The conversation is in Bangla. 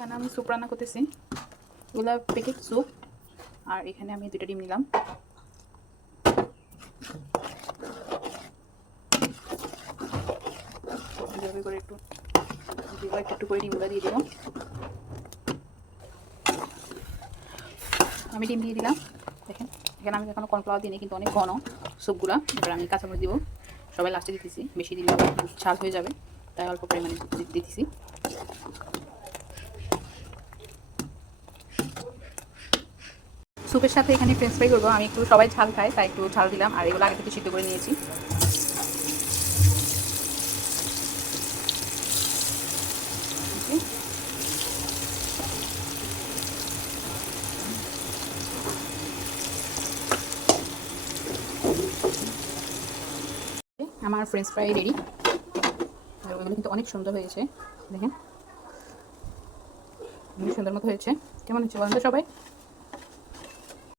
এখানে আমি স্যুপ রান্না করতেছি, এগুলো প্যাকেট স্যুপ। আর এখানে আমি 2টা ডিম নিলাম। এভাবে করে একটু একটু করে ডিমগুলো দিয়ে দিলাম। আমি ডিম দিয়ে দিলাম। দেখেন এখানে আমি এখনো কর্নফ্লাওয়ার দিইনি, কিন্তু অনেক ঘন স্যুপগুলো। এবার আমি কাঁচামরিচ দিব, সবাই লাস্টে দিতেছি, বেশি দিলে আবার ঝাল হয়ে যাবে, তাই অল্প পরিমাণে দিতেছি। স্যুপের সাথে এখানে ফ্রেঞ্চ ফ্রাই করবো, আমি একটু সবাই ঝাল খাই তাই একটু ঝাল দিলাম। আর এগুলো আগে থেকে সিদ্ধ করে নিয়েছি। আমার ফ্রেঞ্চ ফ্রাই রেডি। আর ওগুলো কিন্তু অনেক সুন্দর হয়েছে, দেখেন অনেক সুন্দর মতো হয়েছে। কেমন হচ্ছে বলেন তো সবাই?